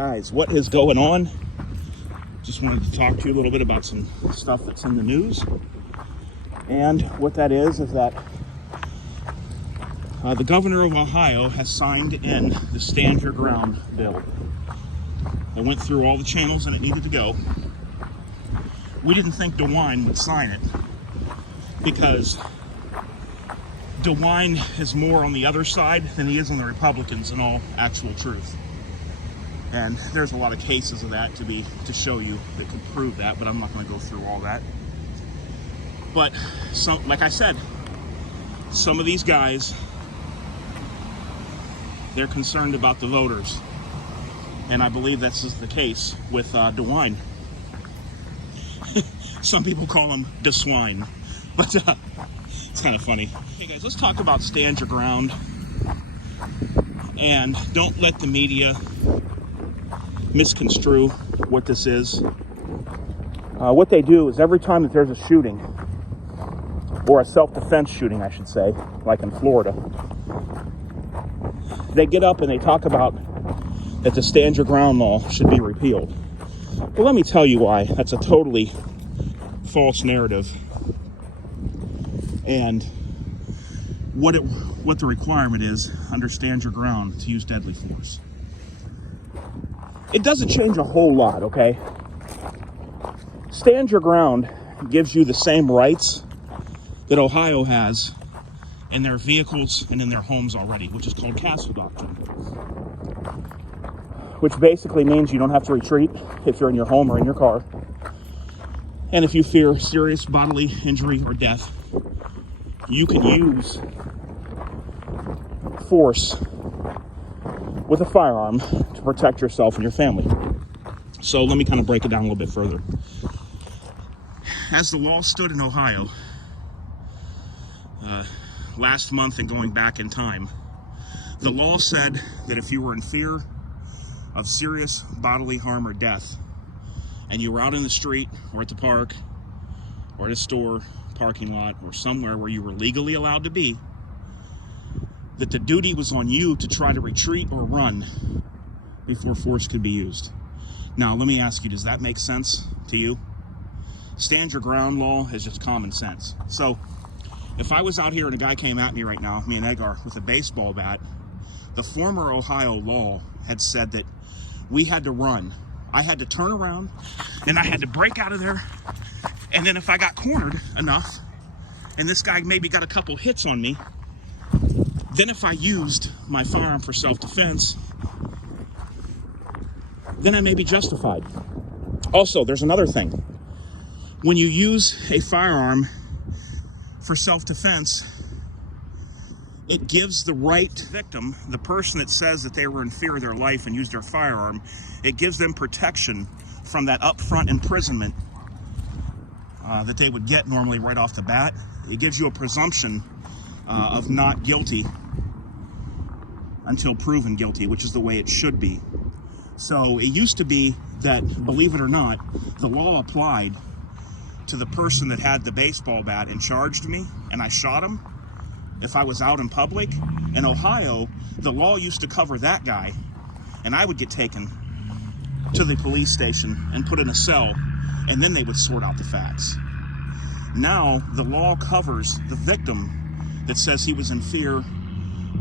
Guys, what is going on? Just wanted to talk to you a little bit about some stuff that's in the news. And what that is that the governor of Ohio has signed in the Stand Your Ground bill. I went through all the channels and it needed to go. We didn't think DeWine would sign it because DeWine is more on the other side than he is on the Republicans in all actual truth. And there's a lot of cases of that to show you that could prove that, but I'm not going to go through all that. But like I said, some of these guys, they're concerned about the voters, and I believe this is the case with DeWine. Some people call him DeSwine, but it's kind of funny. Okay, guys, let's talk about Stand Your Ground, and don't let the media misconstrue what this is. What they do is every time that there's a shooting, or a self-defense shooting, I should say, like in Florida, they get up and they talk about that the Stand Your Ground law should be repealed. Well, let me tell you why. That's a totally false narrative. And what the requirement is under Stand Your Ground to use deadly force. It doesn't change a whole lot, okay? Stand Your Ground gives you the same rights that Ohio has in their vehicles and in their homes already, which is called Castle Doctrine. Which basically means you don't have to retreat if you're in your home or in your car. And if you fear serious bodily injury or death, you can use force with a firearm to protect yourself and your family. So let me kind of break it down a little bit further. As the law stood in Ohio last month and going back in time, the law said that if you were in fear of serious bodily harm or death, and you were out in the street or at the park or at a store parking lot or somewhere where you were legally allowed to be, that the duty was on you to try to retreat or run before force could be used. Now, let me ask you, does that make sense to you? Stand Your Ground law is just common sense. So, if I was out here and a guy came at me right now, me and Edgar, with a baseball bat, the former Ohio law had said that we had to run. I had to turn around, and I had to break out of there, and then if I got cornered enough, and this guy maybe got a couple hits on me, then if I used my firearm for self-defense, then I may be justified. Also, there's another thing. When you use a firearm for self-defense, it gives the right victim, the person that says that they were in fear of their life and used their firearm, it gives them protection from that upfront imprisonment that they would get normally right off the bat. It gives you a presumption of not guilty until proven guilty, which is the way it should be. So it used to be that, believe it or not, the law applied to the person that had the baseball bat and charged me, and I shot him if I was out in public. In Ohio, the law used to cover that guy, and I would get taken to the police station and put in a cell, and then they would sort out the facts. Now, the law covers the victim that says he was in fear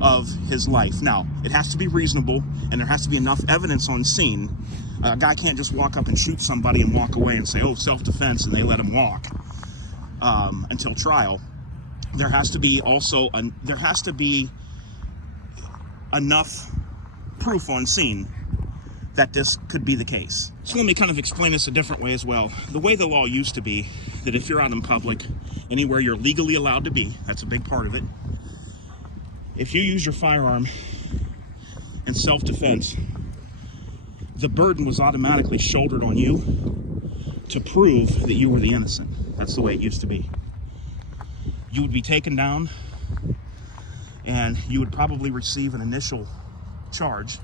of his life. Now, it has to be reasonable, and there has to be enough evidence on scene. A guy can't just walk up and shoot somebody and walk away and say, oh, self-defense, and they let him walk until trial. There has to be enough proof on scene that this could be the case. So let me kind of explain this a different way as well. The way the law used to be, that if you're out in public, anywhere you're legally allowed to be, that's a big part of it. If you use your firearm in self-defense, the burden was automatically shouldered on you to prove that you were the innocent. That's the way it used to be. You would be taken down, and you would probably receive an initial charge,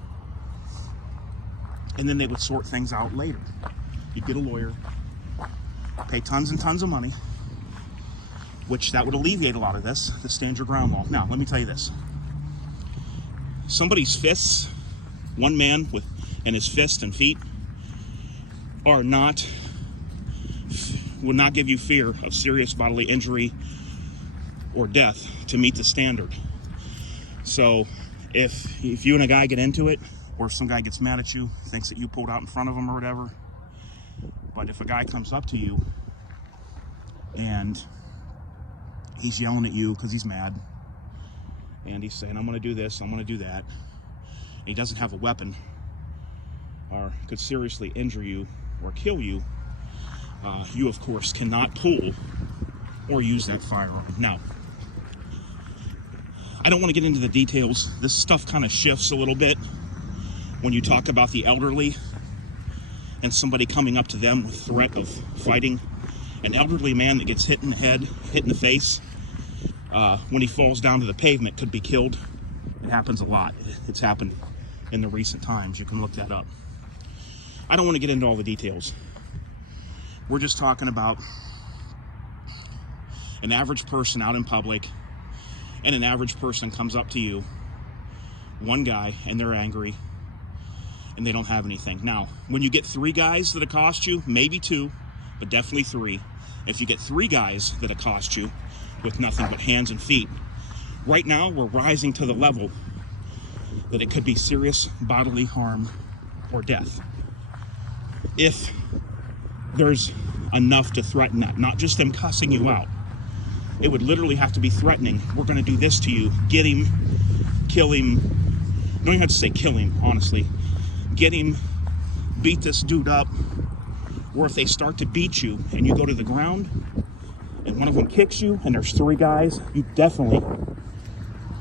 and then they would sort things out later. You'd get a lawyer, pay tons and tons of money, which that would alleviate a lot of this, the Stand Your Ground law. Now, let me tell you this. Somebody's fists, one man with and his fists and feet would not give you fear of serious bodily injury or death to meet the standard. So if you and a guy get into it, or if some guy gets mad at you, thinks that you pulled out in front of him or whatever, but if a guy comes up to you and he's yelling at you because he's mad, and he's saying, I'm going to do this, I'm going to do that, and he doesn't have a weapon or could seriously injure you or kill you, you of course cannot pull or use that firearm. Now, I don't want to get into the details. This stuff kind of shifts a little bit when you talk about the elderly and somebody coming up to them with threat of fighting. An elderly man that gets hit in the head, hit in the face, when he falls down to the pavement, could be killed. It happens a lot. It's happened in the recent times. You can look that up. I don't want to get into all the details. We're just talking about an average person out in public, and an average person comes up to you, one guy, and they're angry, and they don't have anything. Now, when you get 3 guys that accost you, maybe 2, but definitely 3, if you get 3 guys that accost you with nothing but hands and feet, right now we're rising to the level that it could be serious bodily harm or death. If there's enough to threaten that, not just them cussing you out. It would literally have to be threatening. We're going to do this to you. Get him, kill him. You don't even have to say kill him, honestly. Get him, beat this dude up. Or if they start to beat you and you go to the ground and one of them kicks you and there's 3 guys, you definitely,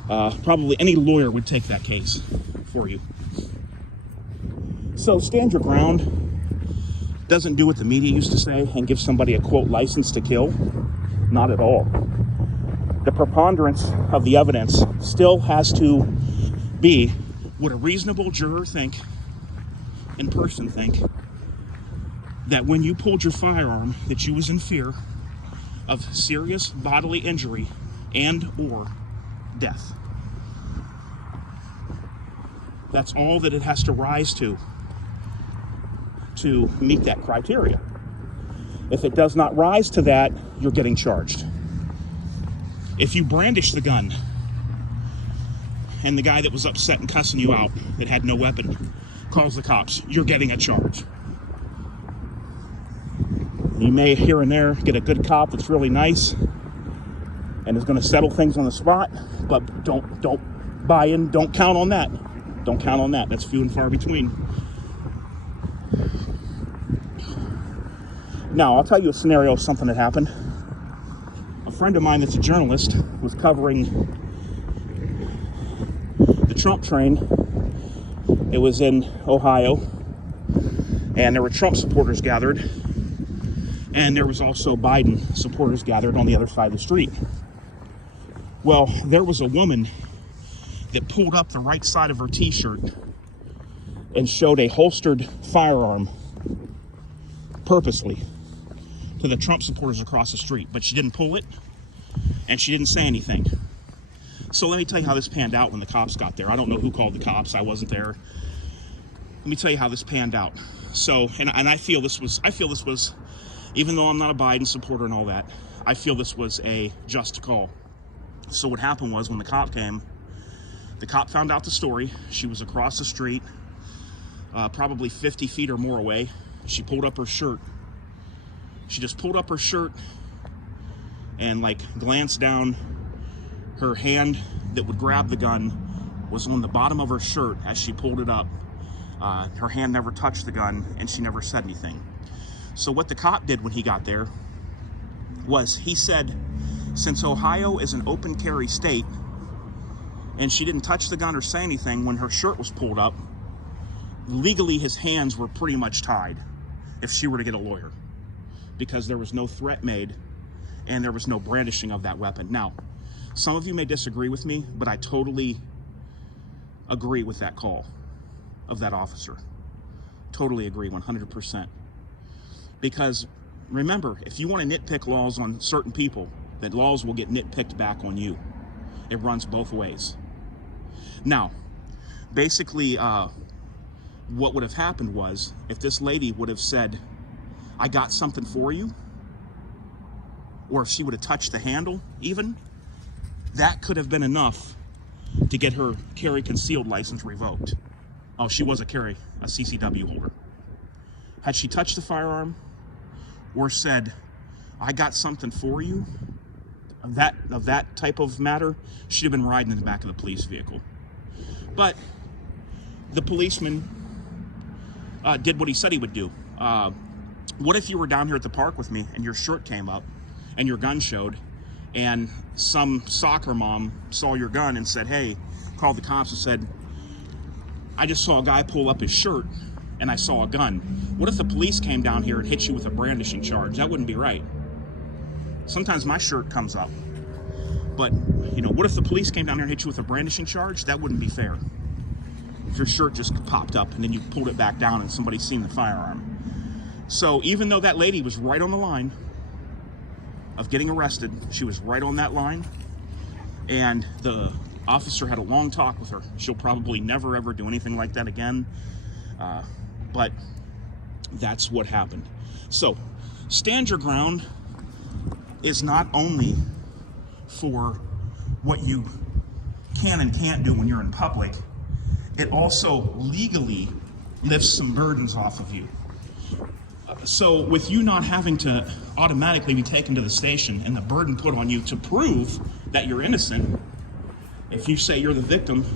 probably any lawyer would take that case for you. So stand your ground. Doesn't do what the media used to say and give somebody a, quote, license to kill. Not at all. The preponderance of the evidence still has to be, would a reasonable juror think, in person think, that when you pulled your firearm, that you was in fear of serious bodily injury and or death. That's all that it has to rise to meet that criteria. If it does not rise to that, you're getting charged. If you brandish the gun and the guy that was upset and cussing you out that had no weapon calls the cops, you're getting a charge. You may here and there get a good cop that's really nice and is going to settle things on the spot, but don't buy in, don't count on that. Don't count on that. That's few and far between. Now, I'll tell you a scenario of something that happened. A friend of mine that's a journalist was covering the Trump train. It was in Ohio, and there were Trump supporters gathered, and there was also Biden supporters gathered on the other side of the street. Well, there was a woman that pulled up the right side of her t-shirt and showed a holstered firearm purposely to the Trump supporters across the street, but she didn't pull it and she didn't say anything. So let me tell you how this panned out when the cops got there. I don't know who called the cops. I wasn't there. Let me tell you how this panned out. So, and I feel this was, even though I'm not a Biden supporter and all that, I feel this was a just call. So what happened was, when the cop came, the cop found out the story. She was across the street, probably 50 feet or more away. She pulled up her shirt. She just pulled up her shirt and like glanced down. Her hand that would grab the gun was on the bottom of her shirt as she pulled it up. Her hand never touched the gun and she never said anything. So what the cop did when he got there was he said, since Ohio is an open carry state and she didn't touch the gun or say anything when her shirt was pulled up, legally his hands were pretty much tied if she were to get a lawyer, because there was no threat made and there was no brandishing of that weapon. Now, some of you may disagree with me, but I totally agree with that call of that officer. Totally agree, 100%. Because remember, if you want to nitpick laws on certain people, then laws will get nitpicked back on you. It runs both ways. Now, basically, what would have happened was, if this lady would have said, "I got something for you," or if she would have touched the handle even, that could have been enough to get her carry concealed license revoked. Oh, she was a CCW holder. Had she touched the firearm or said, "I got something for you," of that type of matter, she'd have been riding in the back of the police vehicle. But the policeman did what he said he would do. What if you were down here at the park with me and your shirt came up and your gun showed, and some soccer mom saw your gun and said, "Hey," called the cops and said, "I just saw a guy pull up his shirt and I saw a gun." What if the police came down here and hit you with a brandishing charge? That wouldn't be right. Sometimes my shirt comes up, but what if the police came down here and hit you with a brandishing charge? That wouldn't be fair. If your shirt just popped up and then you pulled it back down and somebody's seen the firearm. So even though that lady was right on the line of getting arrested, she was right on that line, and the officer had a long talk with her. She'll probably never ever do anything like that again, but that's what happened. So stand your ground is not only for what you can and can't do when you're in public, it also legally lifts some burdens off of you. So with you not having to automatically be taken to the station and the burden put on you to prove that you're innocent, if you say you're the victim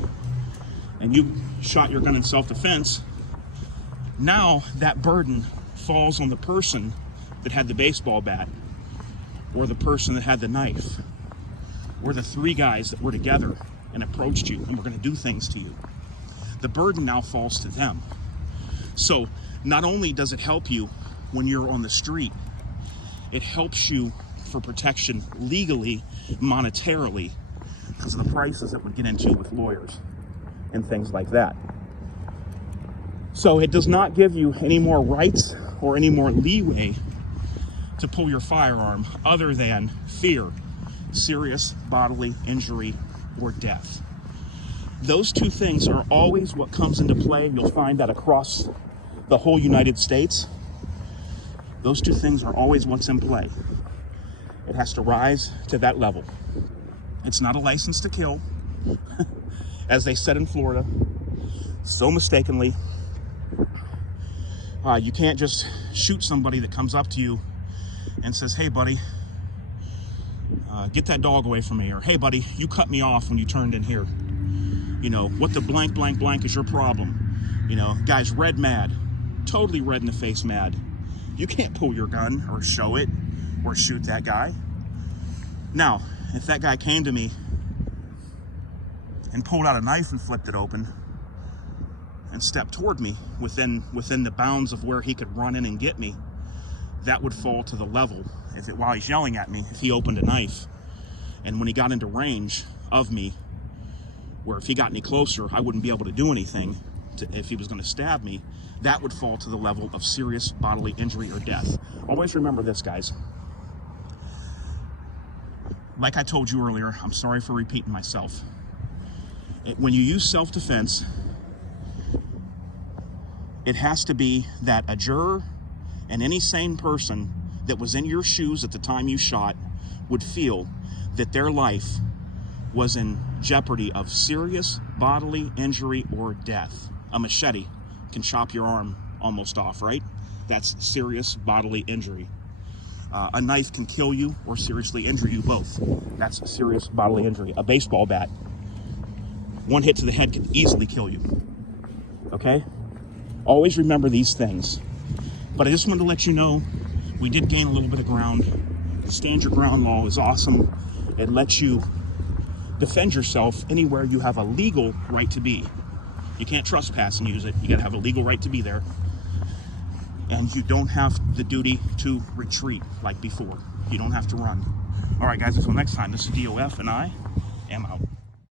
and you shot your gun in self-defense, now that burden falls on the person that had the baseball bat, or the person that had the knife, or the three guys that were together and approached you and were going to do things to you. The burden now falls to them. So not only does it help you when you're on the street, it helps you for protection legally, monetarily, because of the prices that would get into with lawyers and things like that. So it does not give you any more rights or any more leeway to pull your firearm other than fear, serious bodily injury, or death. Those two things are always what comes into play. You'll find that across the whole United States. Those two things are always what's in play. It has to rise to that level. It's not a license to kill, as they said in Florida, so mistakenly. You can't just shoot somebody that comes up to you and says, "Hey, buddy, get that dog away from me," or "Hey, buddy, you cut me off when you turned in here. What the blank, blank, blank is your problem?" Guy's red mad, totally red in the face mad. You can't pull your gun or show it or shoot that guy. Now, if that guy came to me and pulled out a knife and flipped it open and stepped toward me within the bounds of where he could run in and get me, that would fall to the level, while he's yelling at me, if he opened a knife, and when he got into range of me, where if he got any closer, I wouldn't be able to do anything if he was going to stab me, that would fall to the level of serious bodily injury or death. Always remember this, guys. Like I told you earlier, I'm sorry for repeating myself. When you use self-defense, it has to be that a juror and any sane person that was in your shoes at the time you shot would feel that their life was in jeopardy of serious bodily injury or death. A machete can chop your arm almost off, right? That's serious bodily injury. A knife can kill you or seriously injure you, both. That's serious bodily injury. A baseball bat, one hit to the head can easily kill you. Okay? Always remember these things. But I just wanted to let you know, we did gain a little bit of ground. The Stand Your Ground law is awesome. It lets you defend yourself anywhere you have a legal right to be. You can't trespass and use it. You gotta have a legal right to be there. And you don't have the duty to retreat like before. You don't have to run. All right, guys, until next time, this is DOF and I